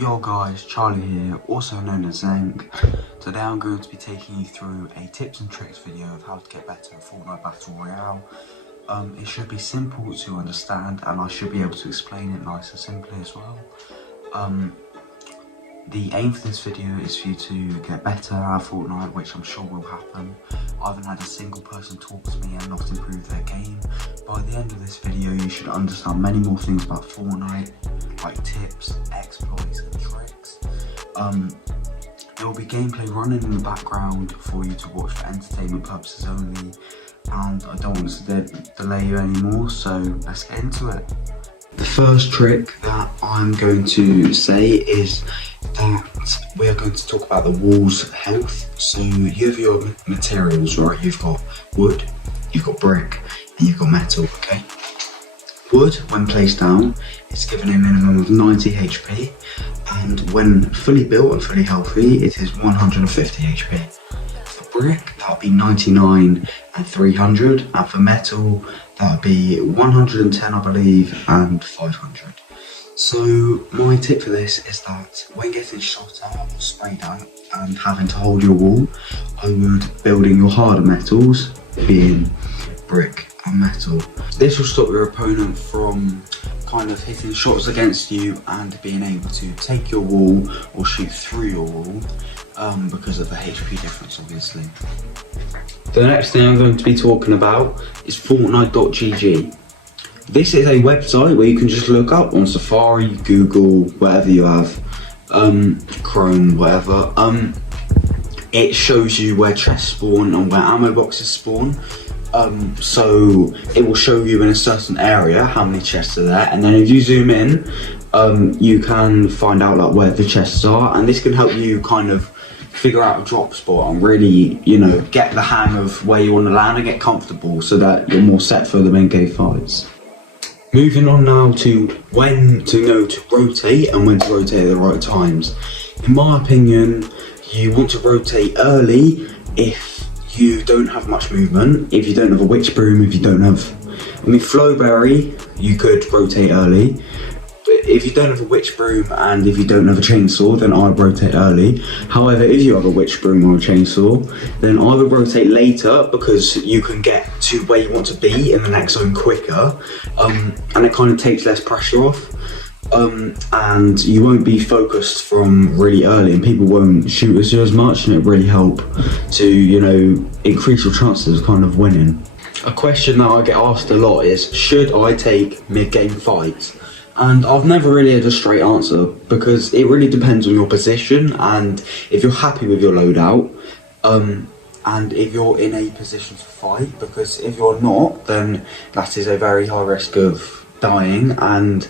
Yo guys, Charlie here, also known as Zank. Today I'm going to be taking you through a tips and tricks video of how to get better at Fortnite Battle Royale. It should be simple to understand and I should be able to explain it nice and simply as well. The aim for this video is for you to get better at Fortnite, which I'm sure will happen. I haven't had a single person talk to me and not improve their game. By the end of this video you should understand many more things about Fortnite, like tips, exploits and tricks. There will be gameplay running in the background for you to watch for entertainment purposes only, and I don't want to delay you anymore, so let's get into it. The first trick that I'm going to say is that we are going to talk about the wall's health. So you have your materials, right? You've got wood, you've got brick, and you've got metal, okay? Wood, when placed down, is given a minimum of 90 HP, and when fully built and fully healthy, it is 150 HP. For brick, that would be 99 and 300, and for metal, that would be 110, I believe, and 500. So my tip for this is that when getting shot at or sprayed at and having to hold your wall, I would build in your harder metals, being brick and metal. This will stop your opponent from kind of hitting shots against you and being able to take your wall or shoot through your wall because of the HP difference, obviously. The next thing I'm going to be talking about is Fortnite.gg. This is a website where you can just look up on Safari, Google, whatever you have, Chrome, whatever. It shows you where chests spawn and where ammo boxes spawn. So it will show you in a certain area how many chests are there, and then if you zoom in, you can find out like where the chests are, and this can help you kind of figure out a drop spot and really, you know, get the hang of where you want to land and get comfortable so that you're more set for the main game fights. Moving on now to when to know to rotate and when to rotate at the right times. In my opinion, you want to rotate early if you don't have much movement, if you don't have a witch broom, if you don't have, Flowberry, you could rotate early. But if you don't have a witch broom and if you don't have a chainsaw, then I'd rotate early. However, if you have a witch broom or a chainsaw, then I would rotate later because you can get to where you want to be in the next zone quicker, and it kind of takes less pressure off. And you won't be focused from really early and people won't shoot at you as much, and it really help to, you know, increase your chances of kind of winning. A question that I get asked a lot is, should I take mid-game fights? And I've never really had a straight answer because it really depends on your position and if you're happy with your loadout, and if you're in a position to fight, because if you're not, then that is a very high risk of dying. And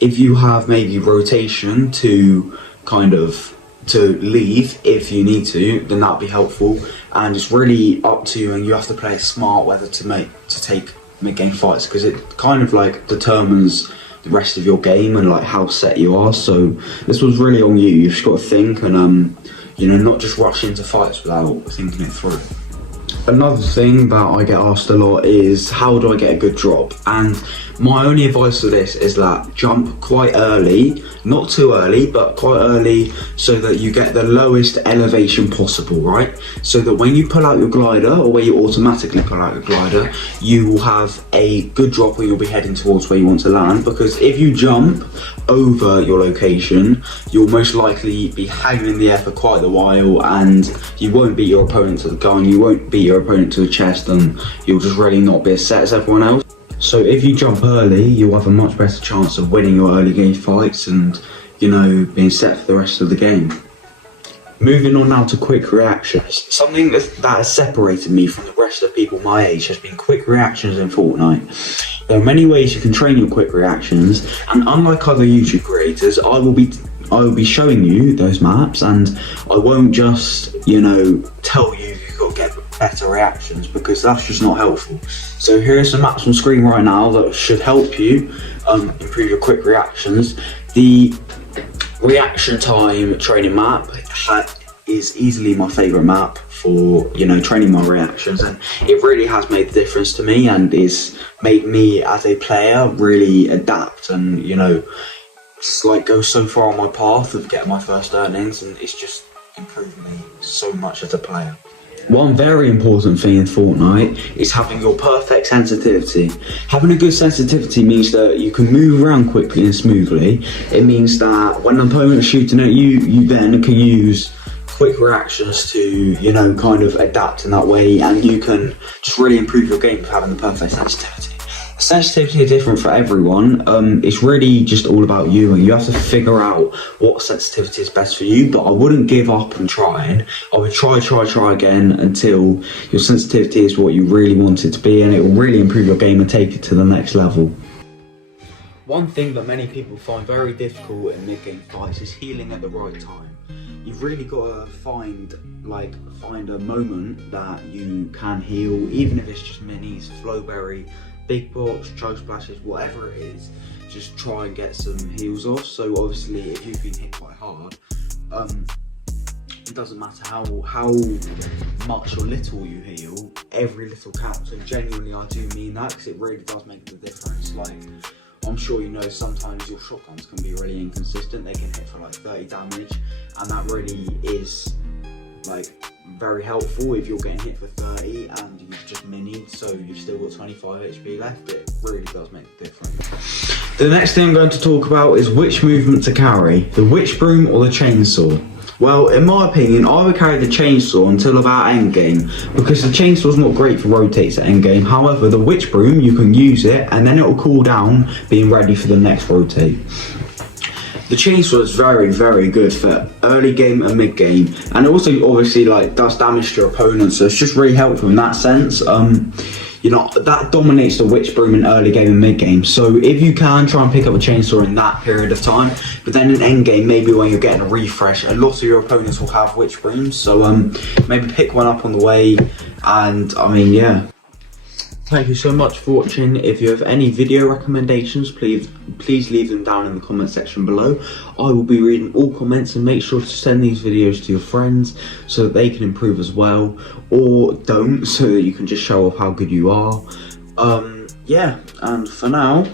if you have maybe rotation to kind of to leave if you need to, then that'd be helpful. And it's really up to you, and you have to play it smart whether to take mid-game fights, because it kind of like determines the rest of your game and like how set you are. So this was really on you. You've just got to think and you know, not just rush into fights without thinking it through. Another thing that I get asked a lot is, how do I get a good drop? And my only advice for this is that jump quite early, not too early, but quite early, so that you get the lowest elevation possible, right? So that when you pull out your glider, or where you automatically pull out your glider, you will have a good drop and you'll be heading towards where you want to land. Because if you jump over your location, you'll most likely be hanging in the air for quite a while, and you won't beat your opponent to the gun, you won't beat your opponent to the chest, and you'll just really not be as set as everyone else. So if you jump early, you'll have a much better chance of winning your early game fights and, you know, being set for the rest of the game. Moving on now to quick reactions. Something that has separated me from the rest of people my age has been quick reactions in Fortnite. There are many ways you can train your quick reactions, and unlike other YouTube creators, I will be showing you those maps, and I won't just, you know, tell you you've got to get better reactions, because that's just not helpful. So here are some maps on screen right now that should help you improve your quick reactions. The reaction time training map is easily my favourite map for, you know, training my reactions, and it really has made the difference to me and is made me as a player really adapt and, you know, like go so far on my path of getting my first earnings, and it's just improved me so much as a player. One very important thing in Fortnite is having your perfect sensitivity. Having a good sensitivity means that you can move around quickly and smoothly. It means that when an opponent's shooting at you, you then can use quick reactions to, you know, kind of adapt in that way, and you can just really improve your game with having the perfect sensitivity. Sensitivity is different for everyone. It's really just all about you, and you have to figure out what sensitivity is best for you. But I wouldn't give up on trying. I would try again until your sensitivity is what you really want it to be, and it will really improve your game and take it to the next level. One thing that many people find very difficult in mid-game fights is healing at the right time. You've really got to find a moment that you can heal, even if it's just minis, flowberry, big box, chug splashes, whatever it is. Just try and get some heals off. So obviously, if you've been hit quite hard, it doesn't matter how much or little you heal. Every little counts, and genuinely, I do mean that, because it really does make the difference. Like, I'm sure you know, sometimes your shotguns can be really inconsistent. They can hit for like 30 damage, and that really is like very helpful if you're getting hit for 30 and you've just minied, so you've still got 25 HP left. It really does make a difference. The next thing I'm going to talk about is which movement to carry, the witch broom or the chainsaw. Well, in my opinion, I would carry the chainsaw until about endgame, because the chainsaw's not great for rotates at endgame. However, the witch broom, you can use it and then it will cool down, being ready for the next rotate. The chainsaw is very, very good for early game and mid game, and it also obviously like does damage to your opponent, so it's just really helpful in that sense. You know, that dominates the witch broom in early game and mid game. So if you can, try and pick up a chainsaw in that period of time. But then in end game, maybe when you're getting a refresh, a lot of your opponents will have witch brooms. So maybe pick one up on the way. And I mean, yeah. Thank you so much for watching. If you have any video recommendations, please leave them down in the comment section below. I will be reading all comments, and make sure to send these videos to your friends so that they can improve as well, or don't, so that you can just show off how good you are. Yeah, and for now,